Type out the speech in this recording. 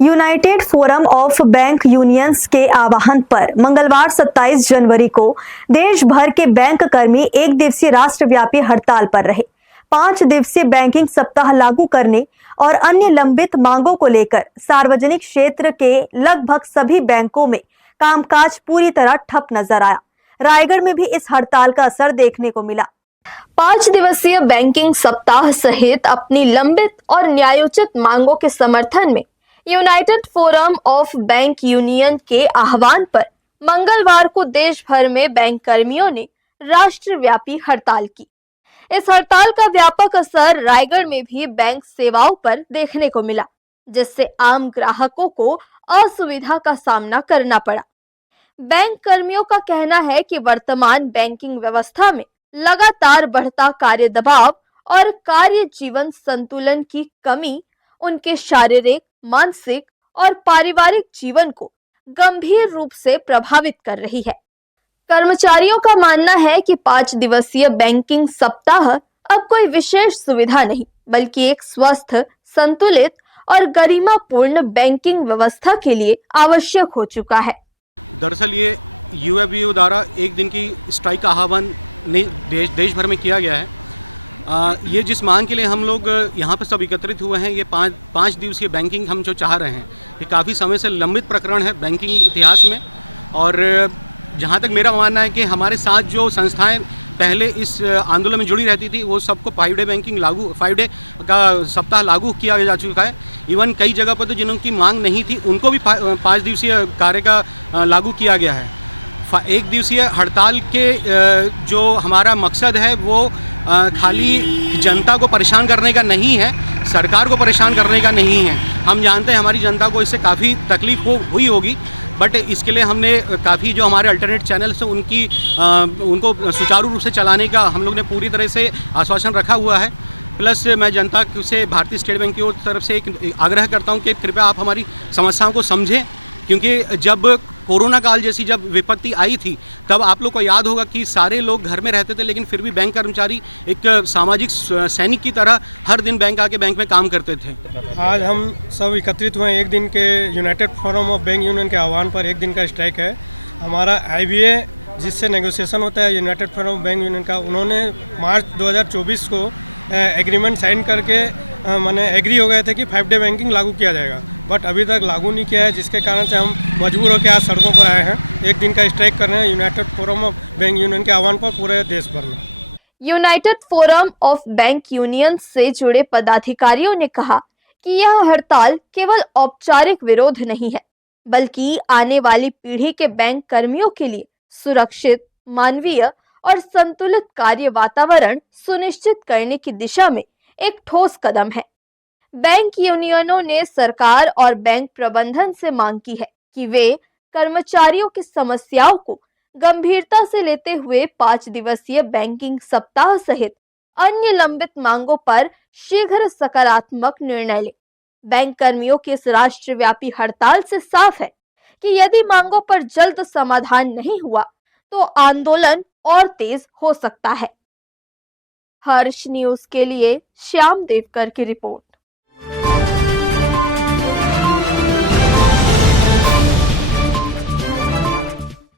United forum of bank unions के आह्वान पर मंगलवार 27 जनवरी को देश भर के बैंक कर्मी एक दिवसीय राष्ट्रव्यापी हड़ताल पर रहे। 5 दिवसीय बैंकिंग सप्ताह लागू करने और अन्य लंबित मांगों को लेकर सार्वजनिक क्षेत्र के लगभग सभी बैंकों में कामकाज पूरी तरह ठप नजर आया। रायगढ़ में भी इस हड़ताल का असर देखने को मिला। 5 दिवसीय बैंकिंग सप्ताह सहित अपनी लंबित और न्यायोचित मांगों के समर्थन में United forum of bank union के आह्वान पर मंगलवार को देश भर में बैंक कर्मियों ने राष्ट्रव्यापी हड़ताल की। इस हड़ताल का व्यापक असर रायगढ़ में भी बैंक सेवाओं पर देखने को मिला, जिससे आम ग्राहकों को असुविधा का सामना करना पड़ा। बैंक कर्मियों का कहना है कि वर्तमान बैंकिंग व्यवस्था में लगातार बढ़ता कार्य दबाव और कार्य जीवन संतुलन की कमी उनके शारीरिक, मानसिक और पारिवारिक जीवन को गंभीर रूप से प्रभावित कर रही है। कर्मचारियों का मानना है कि 5 दिवसीय बैंकिंग सप्ताह अब कोई विशेष सुविधा नहीं, बल्कि एक स्वस्थ, संतुलित और गरिमापूर्ण बैंकिंग व्यवस्था के लिए आवश्यक हो चुका है। दरअसल ये यूएबीयू द्वारा एक दिन की स्ट्राइक का आह्वान देश भर में किया गया है। ये जिस मांग के लिए हम लोग यहाँ पर सब एकत्रित हुए हैं, ये पाँच दिवसीय बैंकिंग हम जो चाह रहे हैं, ये काफ़ी समय से लंबित प्रकरण है बैंकिंग इतिहास में। और जहाँ तक मेरा मानना है कि हमारे साथ जो संस्थाएं पहले इस आंदोलन में जुड़ी रहती थी, वो सबको 5 डे का सप्ताह लागू किया जा चुका है। इवन कई जगह पर तो जिनकी मांग नहीं थी, उनको भी 5 दिवसीय कार्य का लागू किया गया है। 1 दिवसीय हड़ताल के जो हमारा मकसद है वो खाली जनता को परेशान करने का नहीं है, सरकार को परेशान करने का नहीं है। हम जानते हैं हमारी जनता को इससे काफ़ी तकलीफ हुई होगी, बट इसके लिए हमने काफ़ी जो हमारे अल्टरनेट चैनल्स हैं उनको सुचारू रूप से चलाने का हम लोग ने पूरी तरह से आश्वासन रखा हुआ है। प्लस मैं जनता से भारतीय स्टेट बैंक की तरफ से एक आग्रह करता हूं कि कृपया आप हमारी समस्याओं को समझें, क्योंकि जब कोरोना काल जैसी जब विपत्ति आई थी, तब आप लोग को याद होगा कि सारे लोग घर में रहते थे, लेकिन फिर भी बैंक कर्मचारी एक सामाजिक सैनिक की तरह हर दिन बैंक आके बैंक में काम करते थे। आज हम सब एकत्रित हुए हैं एक दिन के United forum of bank union के आह्वान पर। एक दिन का स्ट्राइक है हमारा। IBA जिससे नेगोशिएशन होता है United forum of bank union का, उन्होंने मार्च 2024 को एग्रीमेंट साइन करके मैंने एग्री हो गए थे कि 5 डे बैंकिंग लागू किया जाएगा, बट अभी तक लागू नहीं किया है, जिसके कारण से हम मजबूर होकर आज सड़कों पर आए हैं। एक दिन का स्ट्राइक कर रहे हैं United forum of bank union के आह्वान पर पूरे देश भर में। United forum of bank union से जुड़े पदाधिकारियों ने कहा कि यह हड़ताल केवल औपचारिक विरोध नहीं है, बल्कि आने वाली पीढ़ी के बैंक कर्मियों के लिए सुरक्षित, मानवीय और संतुलित कार्य वातावरण सुनिश्चित करने की दिशा में एक ठोस कदम है। बैंक यूनियनों ने सरकार और बैंक प्रबंधन से मांग की है कि वे कर्मचारियों की समस्याओं को गंभीरता से लेते हुए 5 दिवसीय बैंकिंग सप्ताह सहित अन्य लंबित मांगों पर शीघ्र सकारात्मक निर्णय लें। बैंक कर्मियों की इस राष्ट्रव्यापी हड़ताल से साफ है कि यदि मांगों पर जल्द समाधान नहीं हुआ तो आंदोलन और तेज हो सकता है। हर्ष न्यूज के लिए श्याम देवकर की रिपोर्ट।